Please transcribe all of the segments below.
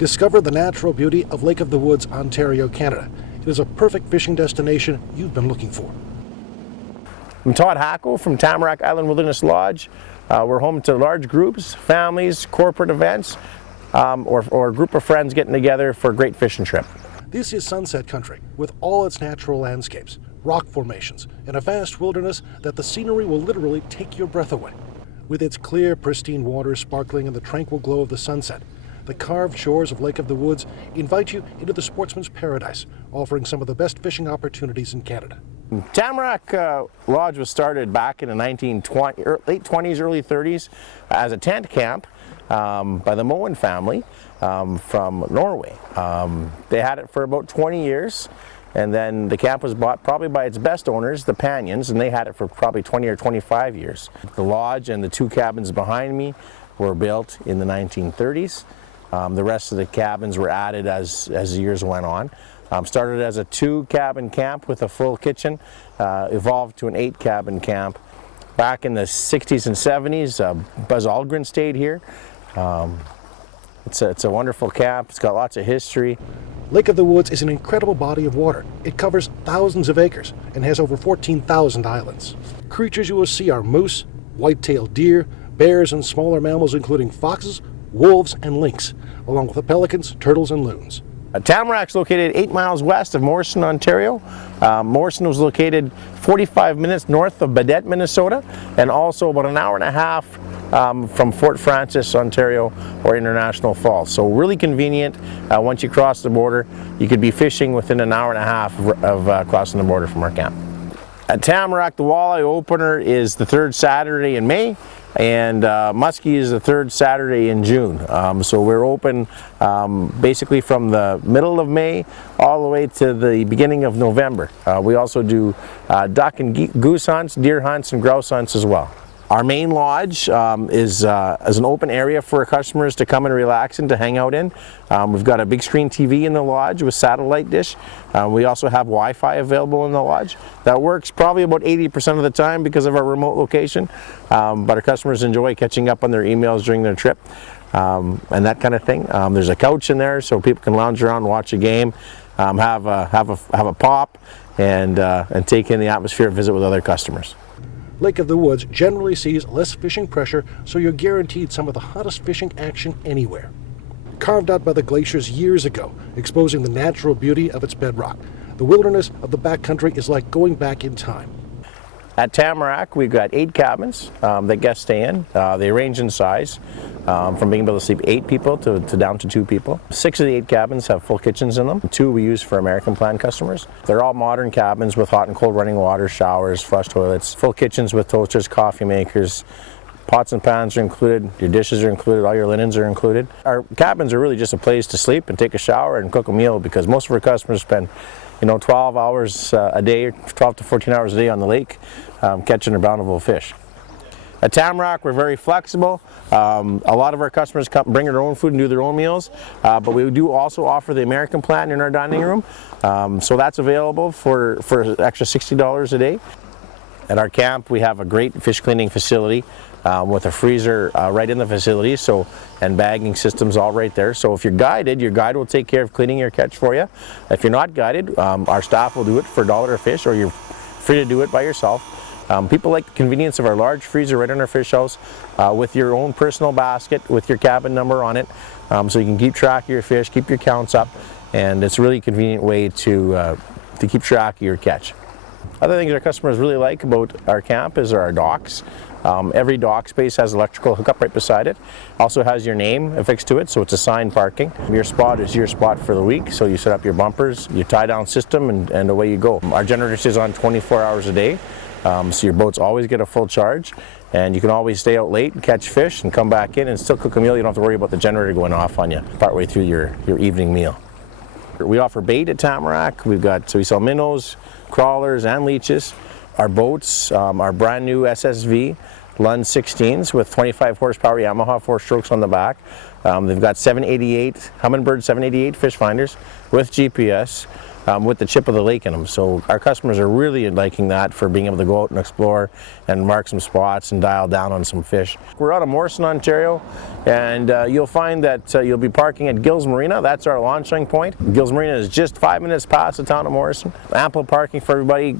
Discover the natural beauty of Lake of the Woods, Ontario, Canada. It is a perfect fishing destination you've been looking for. I'm Todd Hackel from Tamarack Island Wilderness Lodge. We're home to large groups, families, corporate events, or a group of friends getting together for a great fishing trip. This is Sunset Country with all its natural landscapes, rock formations, and a vast wilderness that the scenery will literally take your breath away. With its clear, pristine water sparkling in the tranquil glow of the sunset, the carved shores of Lake of the Woods invite you into the sportsman's paradise, offering some of the best fishing opportunities in Canada. Tamarack Lodge was started back in the late 20s, early 30s as a tent camp by the Moen family from Norway. They had it for about 20 years, and then the camp was bought probably by its best owners, the Panions, and they had it for probably 20 or 25 years. The lodge and the two cabins behind me were built in the 1930s. The rest of the cabins were added as the years went on. Started as a 2-cabin camp with a full kitchen, evolved to an 8-cabin camp. Back in the 60s and 70s, Buzz Aldrin stayed here. It's a wonderful camp. It's got lots of history. Lake of the Woods is an incredible body of water. It covers thousands of acres and has over 14,000 islands. Creatures you will see are moose, white-tailed deer, bears, and smaller mammals including foxes, wolves, and lynx, along with the pelicans, turtles, and loons. Tamarack's located 8 miles west of Morrison, Ontario. Morrison was located 45 minutes north of Baudette, Minnesota, and also about an hour and a half from Fort Frances, Ontario, or International Falls. So really convenient. Once you cross the border, you could be fishing within an hour and a half of crossing the border from our camp. At Tamarack, the walleye opener is the 3rd Saturday in May, and muskie is the 3rd Saturday in June. So we're open basically from the middle of May all the way to the beginning of November. We also do duck and goose hunts, deer hunts, and grouse hunts as well. Our main lodge is an open area for our customers to come and relax and to hang out in. We've got a big screen TV in the lodge with satellite dish. We also have Wi-Fi available in the lodge. That works probably about 80% of the time because of our remote location, but our customers enjoy catching up on their emails during their trip and that kind of thing. There's a couch in there so people can lounge around, watch a game, have a pop, and take in the atmosphere, visit with other customers. Lake of the Woods generally sees less fishing pressure, so you're guaranteed some of the hottest fishing action anywhere. Carved out by the glaciers years ago, exposing the natural beauty of its bedrock, the wilderness of the backcountry is like going back in time. At Tamarack, we've got 8 cabins that guests stay in. They range in size from being able to sleep 8 people to down to 2 people. 6 of the 8 cabins have full kitchens in them. 2 we use for American Plan customers. They're all modern cabins with hot and cold running water, showers, flush toilets, full kitchens with toasters, coffee makers. Pots and pans are included, your dishes are included, all your linens are included. Our cabins are really just a place to sleep and take a shower and cook a meal because most of our customers spend 12 hours a day, 12 to 14 hours a day on the lake catching their bountiful fish. At Tamarack, we're very flexible. A lot of our customers come bring their own food and do their own meals, but we do also offer the American Plan in our dining room, so that's available for an extra $60 a day. At our camp, we have a great fish cleaning facility with a freezer right in the facility, and bagging systems all right there. So if you're guided, your guide will take care of cleaning your catch for you. If you're not guided, our staff will do it for $1 a fish, or you're free to do it by yourself. People like the convenience of our large freezer right in our fish house with your own personal basket with your cabin number on it, so you can keep track of your fish, keep your counts up, and it's a really convenient way to keep track of your catch. Other things our customers really like about our camp is our docks. Every dock space has electrical hookup right beside it. Also has your name affixed to it, so it's assigned parking. Your spot is your spot for the week, so you set up your bumpers, your tie-down system, and away you go. Our generator stays on 24 hours a day, so your boats always get a full charge, and you can always stay out late and catch fish and come back in and still cook a meal. You don't have to worry about the generator going off on you partway through your evening meal. We offer bait at Tamarack. We sell minnows, crawlers, and leeches. Our boats are brand new SSV Lund 16s with 25 horsepower Yamaha 4-strokes on the back. They've got 788 Humminbird 788 fish finders with GPS. with the chip of the lake in them. So our customers are really liking that for being able to go out and explore and mark some spots and dial down on some fish. We're out of Morrison, Ontario, and you'll find that you'll be parking at Gills Marina. That's our launching point. Gills Marina is just 5 minutes past the town of Morrison. Ample parking for everybody,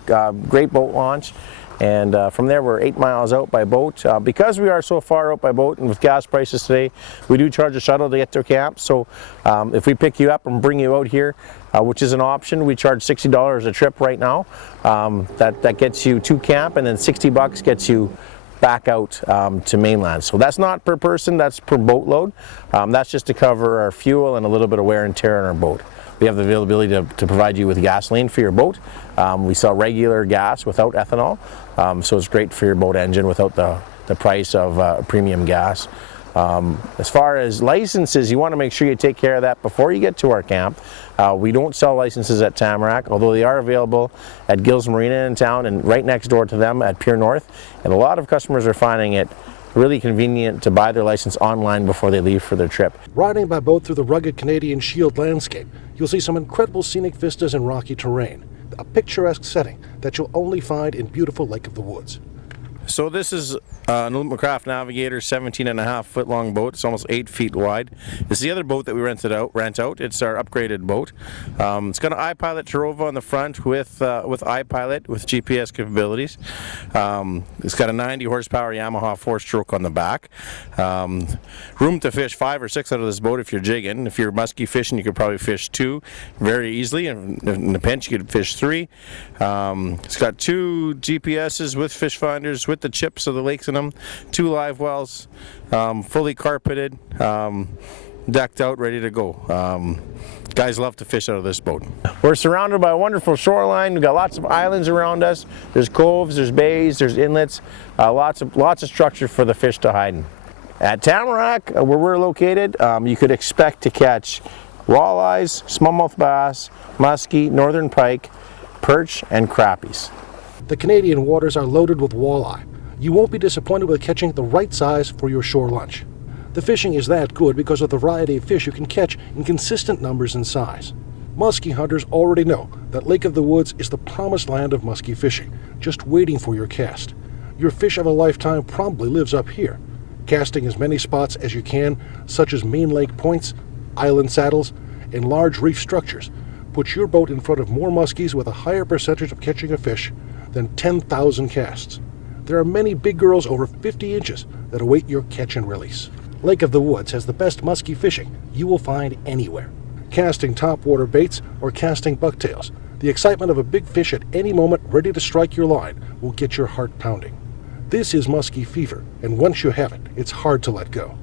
great boat launch. And from there, we're 8 miles out by boat. Because we are so far out by boat, and with gas prices today, we do charge a shuttle to get to camp. So if we pick you up and bring you out here, which is an option, we charge $60 a trip right now. That gets you to camp, and then $60 gets you back out to mainland. So that's not per person, that's per boatload. That's just to cover our fuel and a little bit of wear and tear on our boat. We have the availability to provide you with gasoline for your boat. We sell regular gas without ethanol, so it's great for your boat engine without the price of premium gas. As far as licenses, you want to make sure you take care of that before you get to our camp. We don't sell licenses at Tamarack, although they are available at Gills Marina in town and right next door to them at Pier North. And a lot of customers are finding it really convenient to buy their license online before they leave for their trip. Riding by boat through the rugged Canadian Shield landscape, you'll see some incredible scenic vistas and rocky terrain, a picturesque setting that you'll only find in beautiful Lake of the Woods. So this is an Craft Navigator 17.5-foot long boat. It's almost 8 feet wide. It's the other boat that we rent out. It's our upgraded boat. It's got an iPilot Tarova on the front with iPilot with GPS capabilities. It's got a 90 horsepower Yamaha 4-stroke on the back. Room to fish 5 or 6 out of this boat if you're jigging. If you're musky fishing, you could probably fish 2 very easily. In a pinch, you could fish 3. It's got 2 GPSs with fish finders with the chips of the lakes in them, 2 live wells, fully carpeted, decked out, ready to go. Guys love to fish out of this boat. We're surrounded by a wonderful shoreline. We've got lots of islands around us. There's coves, there's bays, there's inlets, lots of structure for the fish to hide in. At Tamarack, where we're located, you could expect to catch walleyes, smallmouth bass, muskie, northern pike, perch, and crappies. The Canadian waters are loaded with walleye. You won't be disappointed with catching the right size for your shore lunch. The fishing is that good because of the variety of fish you can catch in consistent numbers and size. Muskie hunters already know that Lake of the Woods is the promised land of muskie fishing, just waiting for your cast. Your fish of a lifetime probably lives up here, casting as many spots as you can, such as main lake points, island saddles, and large reef structures. Put your boat in front of more muskies with a higher percentage of catching a fish than 10,000 casts. There are many big girls over 50 inches that await your catch and release. Lake of the Woods has the best muskie fishing you will find anywhere. Casting topwater baits or casting bucktails, the excitement of a big fish at any moment ready to strike your line will get your heart pounding. This is muskie fever, and once you have it, it's hard to let go.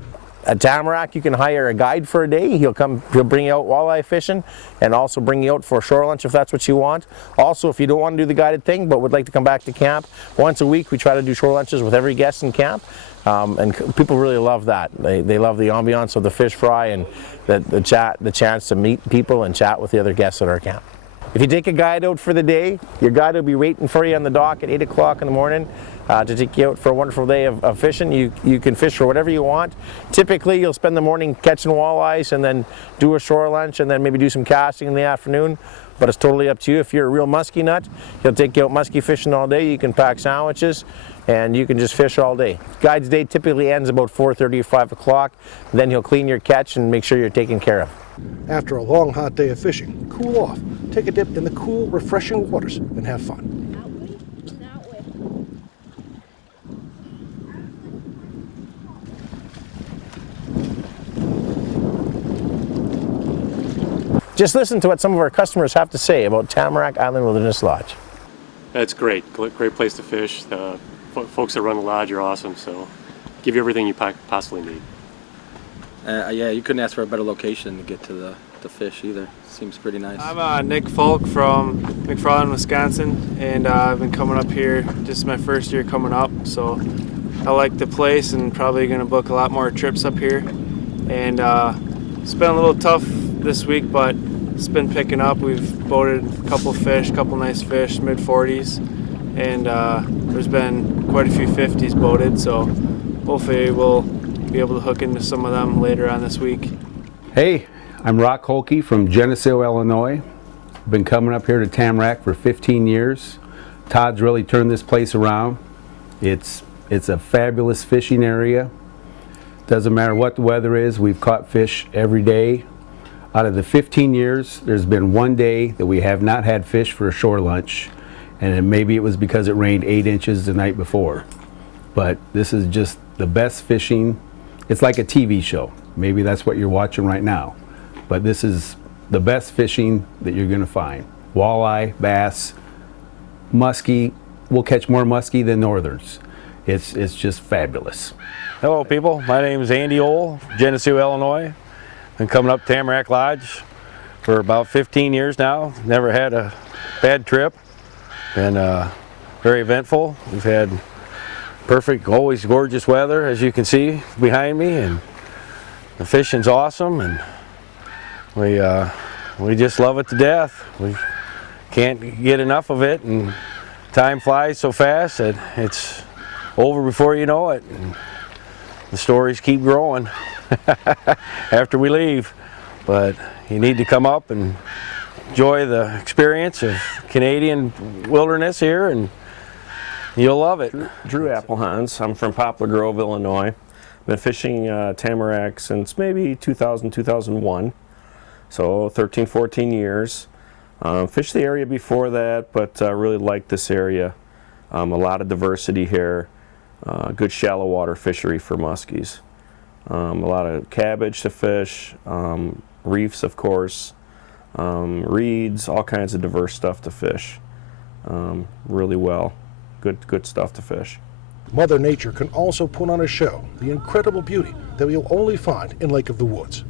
At Tamarack, you can hire a guide for a day. He'll bring you out walleye fishing and also bring you out for a shore lunch if that's what you want. Also, if you don't want to do the guided thing but would like to come back to camp, once a week we try to do shore lunches with every guest in camp. And people really love that. They love the ambiance of the fish fry and the chance to meet people and chat with the other guests at our camp. If you take a guide out for the day, your guide will be waiting for you on the dock at 8 o'clock in the morning to take you out for a wonderful day of fishing. You can fish for whatever you want. Typically, you'll spend the morning catching walleyes and then do a shore lunch and then maybe do some casting in the afternoon. But it's totally up to you. If you're a real muskie nut, he'll take you out muskie fishing all day. You can pack sandwiches and you can just fish all day. Guide's day typically ends about 4:30 or 5 o'clock. Then he'll clean your catch and make sure you're taken care of. After a long, hot day of fishing, cool off, take a dip in the cool, refreshing waters, and have fun. Just listen to what some of our customers have to say about Tamarack Island Wilderness Lodge. It's great place to fish. The folks that run the lodge are awesome, so give you everything you possibly need. Yeah, you couldn't ask for a better location to get to the fish either. Seems pretty nice. I'm Nick Falk from McFarland, Wisconsin, and I've been coming up here. This is my first year coming up, so I like the place and probably going to book a lot more trips up here. And it's been a little tough this week, but it's been picking up. We've boated a couple fish, couple nice fish, mid-40s, and there's been quite a few 50s boated, so hopefully we'll be able to hook into some of them later on this week. Hey, I'm Rock Holke from Geneseo, Illinois. Been coming up here to Tamarack for 15 years. Todd's really turned this place around. It's a fabulous fishing area. Doesn't matter what the weather is, we've caught fish every day. Out of the 15 years, there's been one day that we have not had fish for a shore lunch, and then maybe it was because it rained 8 inches the night before. But this is just the best fishing. It's like a TV show. Maybe that's what you're watching right now. But this is the best fishing that you're going to find. Walleye, bass, muskie. We'll catch more muskie than northerns. It's just fabulous. Hello people, my name is Andy Ohl, Geneseo, Illinois. Been coming up Tamarack Lodge for about 15 years now. Never had a bad trip. Been very eventful. We've had perfect, always gorgeous weather, as you can see behind me, and the fishing's awesome, and we just love it to death. We can't get enough of it, and time flies so fast that it's over before you know it. And the stories keep growing after we leave, but you need to come up and enjoy the experience of Canadian wilderness here, and you'll love it. Drew Applehans. I'm from Poplar Grove, Illinois. Been fishing Tamarack since maybe 2000, 2001, so 13, 14 years. Fished the area before that, but really liked this area. A lot of diversity here. Good shallow water fishery for muskies. A lot of cabbage to fish, reefs of course, reeds, all kinds of diverse stuff to fish. Really well, good stuff to fish. Mother Nature can also put on a show, the incredible beauty that you'll only find in Lake of the Woods.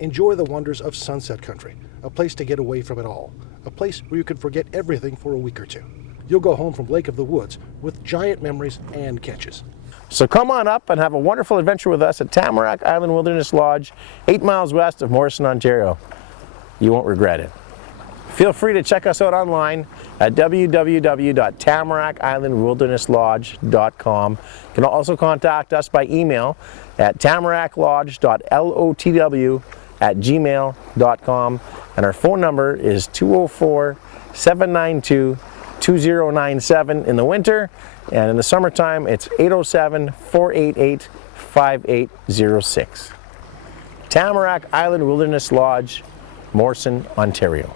Enjoy the wonders of Sunset Country, a place to get away from it all, a place where you can forget everything for a week or two. You'll go home from Lake of the Woods with giant memories and catches. So come on up and have a wonderful adventure with us at Tamarack Island Wilderness Lodge, 8 miles west of Morrison, Ontario. You won't regret it. Feel free to check us out online at www.tamarackilandwildernesslodge.com. You can also contact us by email at tamaracklodge.lotw@gmail.com, and our phone number is 204-792-2097 in the winter, and in the summertime it's 807-488-5806. Tamarack Island Wilderness Lodge, Morrison, Ontario.